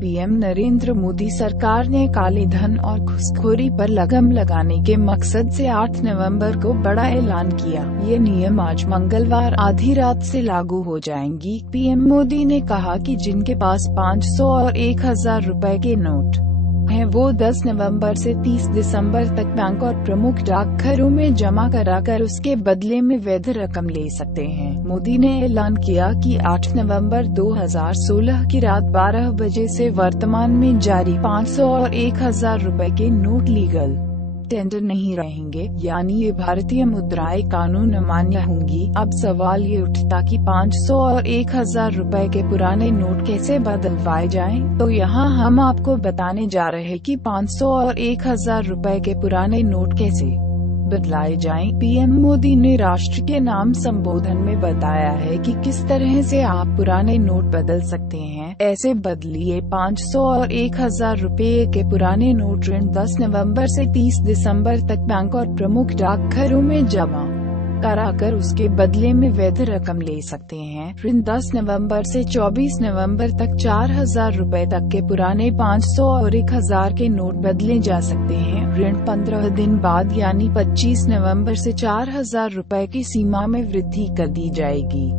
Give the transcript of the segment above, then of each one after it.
PM Narendra Modi सरकार ने काले धन और घूसखोरी पर लगाम लगाने के मकसद से 8 नवंबर को बड़ा ऐलान किया। ये नियम आज मंगलवार आधी रात से लागू हो जाएंगी। पीएम मोदी ने कहा कि जिनके पास 500 और 1000 रुपए के नोट हैं, वो 10 नवंबर से 30 दिसंबर तक बैंक और प्रमुख डाकघरों में जमा कराकर उसके बदले में वैध रकम ले सकते हैं। मोदी ने ऐलान किया कि 8 नवंबर 2016 की रात 12 बजे से वर्तमान में जारी 500 और 1000 रुपए के नोट लीगल टेंडर नहीं रहेंगे, यानी ये भारतीय मुद्राएं कानून अमान्य होंगी। अब सवाल ये उठता कि 500 और 1000 रुपए के पुराने नोट कैसे बदलवाए जाएं? तो यहाँ हम आपको बताने जा रहे हैं कि 500 और 1000 रुपए के पुराने नोट कैसे बदलाए जाएं। पीएम मोदी ने राष्ट्र के नाम संबोधन में बताया है कि किस तरह से आप पुराने नोट बदल सकते हैं। ऐसे बदलिए 500 और 1000 रुपए के पुराने नोट ऋण 10 नवंबर से 30 दिसंबर तक बैंक और प्रमुख डाकघरों में जमा कराकर उसके बदले में वैध रकम ले सकते हैं। ऋण 10 नवंबर से 24 नवंबर तक 4000 रुपए तक के पुराने 500 और 1000 के नोट बदले जा सकते हैं। ऋण 15 दिन बाद यानी 25 नवंबर से 4000 रुपए की सीमा में वृद्धि कर दी जाएगी।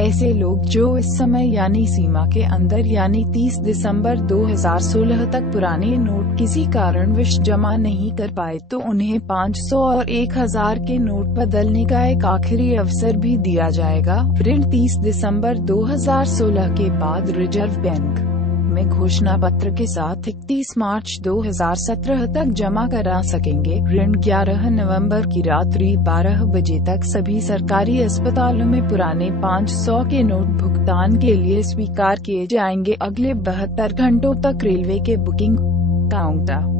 ऐसे लोग जो इस समय यानी सीमा के अंदर यानी 30 दिसंबर 2016 तक पुराने नोट किसी कारणवश जमा नहीं कर पाए, तो उन्हें 500 और 1000 के नोट बदलने का एक आखिरी अवसर भी दिया जाएगा। ऋण 30 दिसंबर 2016 के बाद रिजर्व बैंक में घोषणा पत्र के साथ 31 मार्च 2017 तक जमा करा सकेंगे। ऋण 11 नवंबर की रात्रि 12 बजे तक सभी सरकारी अस्पतालों में पुराने 500 के नोट भुगतान के लिए स्वीकार किए जाएंगे। अगले 72 घंटों तक रेलवे के बुकिंग काउंटर,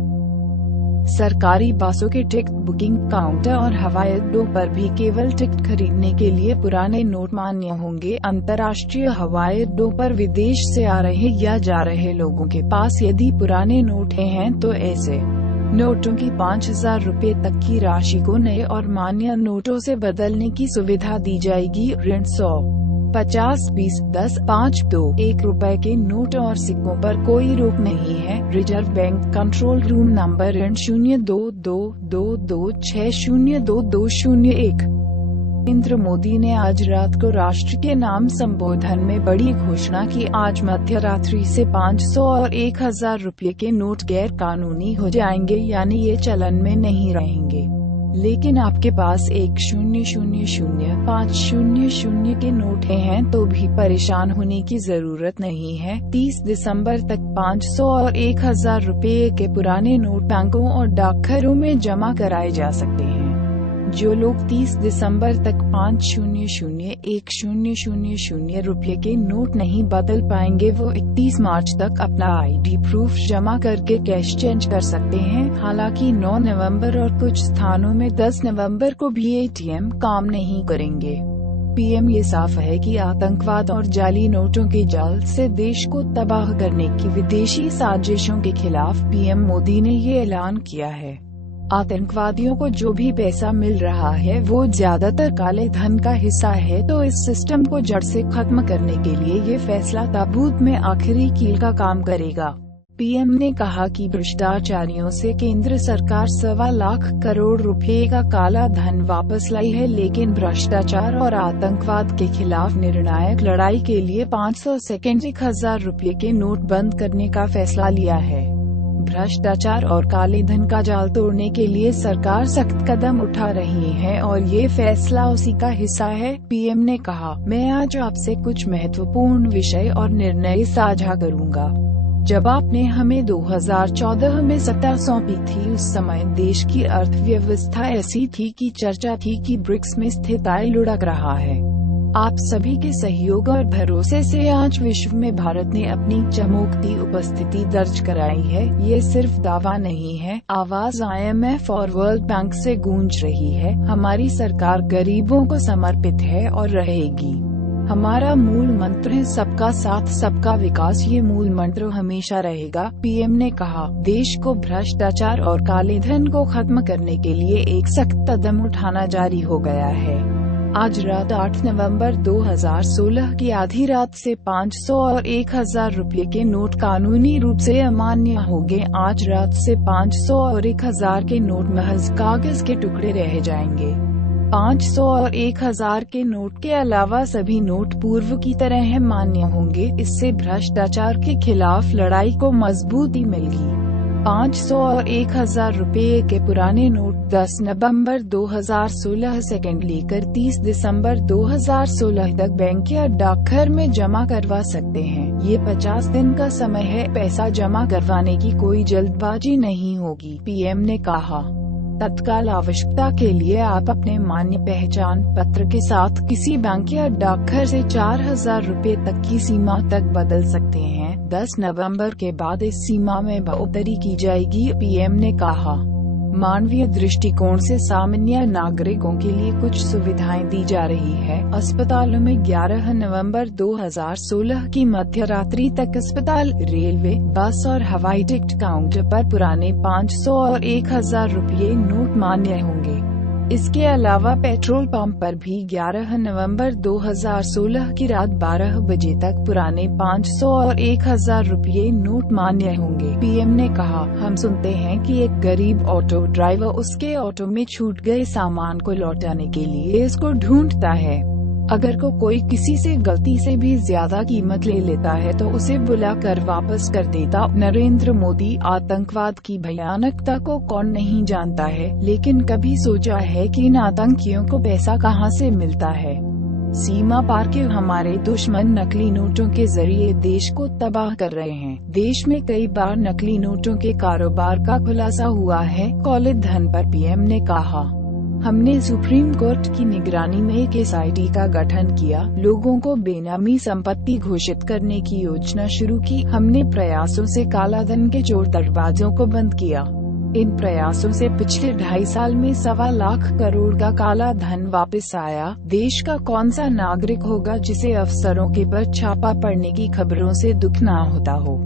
सरकारी बसों के टिकट बुकिंग काउंटर और हवाई अड्डों पर भी केवल टिकट खरीदने के लिए पुराने नोट मान्य होंगे। अंतर्राष्ट्रीय हवाई अड्डों पर विदेश से आ रहे या जा रहे लोगों के पास यदि पुराने नोट हैं तो ऐसे नोटों की 5000 रुपए तक की राशि को नए और मान्य नोटों से बदलने की सुविधा दी जाएगी। ऋण 100, 50, 20, 10, 5, 2, 1 रुपए के नोट और सिक्कों पर कोई रोक नहीं है। Reserve bank control room number ऋण 022226022201। नरेंद्र मोदी ने आज रात को राष्ट्र के नाम संबोधन में बड़ी घोषणा की। आज मध्य रात्रि से 500 और 1000 रुपए के नोट गैर कानूनी हो जाएंगे, यानी ये चलन में नहीं रहेंगे। लेकिन आपके पास 1000-500 के नोट हैं तो भी परेशान होने की जरूरत नहीं है। 30 दिसंबर तक 500 और 1000 रुपए के पुराने नोट बैंकों और डाकघरों में जमा कराए जा सकते हैं। जो लोग 30 दिसंबर तक 500-1000 रुपए के नोट नहीं बदल पाएंगे, वो 31 मार्च तक अपना आईडी प्रूफ जमा करके कैश चेंज कर सकते हैं। हालांकि 9 नवंबर और कुछ स्थानों में 10 नवंबर को भी एटीएम काम नहीं करेंगे। पीएम ये साफ है कि आतंकवाद और जाली नोटों के जाल से देश को तबाह करने की विदेशी साजिशों के खिलाफ पीएम मोदी ने ये ऐलान किया है। आतंकवादियों को जो भी पैसा मिल रहा है वो ज्यादातर काले धन का हिस्सा है, तो इस सिस्टम को जड़ से खत्म करने के लिए ये फैसला ताबूत में आखिरी कील का काम करेगा। पीएम ने कहा कि भ्रष्टाचारियों से केंद्र सरकार 1.25 लाख करोड़ रुपए का काला धन वापस लाई है, लेकिन भ्रष्टाचार और आतंकवाद के खिलाफ निर्णायक लड़ाई के लिए 500 सेकंड 1000 रुपए के नोट बंद करने का फैसला लिया है। भ्रष्टाचार और काले धन का जाल तोड़ने के लिए सरकार सख्त कदम उठा रही है और ये फैसला उसी का हिस्सा है। पीएम ने कहा, मैं आज आपसे कुछ महत्वपूर्ण विषय और निर्णय साझा करूंगा। जब आपने हमें 2014 में सत्ता सौंपी थी, उस समय देश की अर्थव्यवस्था ऐसी थी कि चर्चा थी कि ब्रिक्स में स्थिरता लुढ़क रहा है। आप सभी के सहयोग और भरोसे से आज विश्व में भारत ने अपनी चमकती उपस्थिति दर्ज कराई है। ये सिर्फ दावा नहीं है, आवाज IMF और वर्ल्ड बैंक से गूंज रही है। हमारी सरकार गरीबों को समर्पित है और रहेगी। हमारा मूल मंत्र है सबका साथ सबका विकास। ये मूल मंत्र हमेशा रहेगा। पीएम ने कहा, देश को भ्रष्टाचार और काले धन को खत्म करने के लिए एक सख्त कदम उठाना जारी हो गया है। आज रात 8 नवंबर 2016 की आधी रात से 500 और 1000 रुपये के नोट कानूनी रूप से अमान्य हो गए। आज रात से 500 और 1000 के नोट महज कागज के टुकड़े रह जाएंगे। 500 और 1000 के नोट के अलावा सभी नोट पूर्व की तरह मान्य होंगे। इससे भ्रष्टाचार के खिलाफ लड़ाई को मजबूती मिलेगी। 500 और 1000 रुपये के पुराने नोट 10 नवंबर 2016 से लेकर 30 दिसंबर 2016 तक बैंक या डाकघर में जमा करवा सकते हैं। ये 50 दिन का समय है। पैसा जमा करवाने की कोई जल्दबाजी नहीं होगी, पीएम ने कहा। तत्काल आवश्यकता के लिए आप अपने मान्य पहचान पत्र के साथ किसी बैंक या डाकघर से 4000 रुपये तक की सीमा तक बदल सकते हैं। 10 नवंबर के बाद इस सीमा में बढ़ोतरी की जाएगी, पीएम ने कहा। मानवीय दृष्टिकोण से सामान्य नागरिकों के लिए कुछ सुविधाएं दी जा रही है। अस्पतालों में 11 नवंबर 2016 की मध्य रात्रि तक अस्पताल, रेलवे, बस और हवाई टिकट काउंटर पर पुराने 500 और 1000 रुपये नोट मान्य होंगे। इसके अलावा पेट्रोल पंप पर भी 11 नवंबर 2016 की रात 12 बजे तक पुराने 500 और 1000 रुपये नोट मान्य होंगे। पीएम ने कहा, हम सुनते हैं कि एक गरीब ऑटो ड्राइवर उसके ऑटो में छूट गए सामान को लौटाने के लिए इसको ढूंढता है। अगर कोई किसी से गलती से भी ज्यादा कीमत ले लेता है तो उसे बुलाकर वापस कर देता। नरेंद्र मोदी, आतंकवाद की भयानकता को कौन नहीं जानता है, लेकिन कभी सोचा है कि इन आतंकियों को पैसा कहां से मिलता है। सीमा पार के हमारे दुश्मन नकली नोटों के जरिए देश को तबाह कर रहे हैं। देश में कई बार नकली नोटों के कारोबार का खुलासा हुआ है, काले धन पर पीएम ने कहा। हमने सुप्रीम कोर्ट की निगरानी में एक एसआईटी का गठन किया, लोगों को बेनामी संपत्ति घोषित करने की योजना शुरू की। हमने प्रयासों से कालाधन के चोर दरवाजों को बंद किया। इन प्रयासों से पिछले 2.5 साल में 1.25 लाख करोड़ का काला धन वापस आया। देश का कौन सा नागरिक होगा जिसे अफसरों के पर छापा पड़ने की खबरों से दुख न होता हो।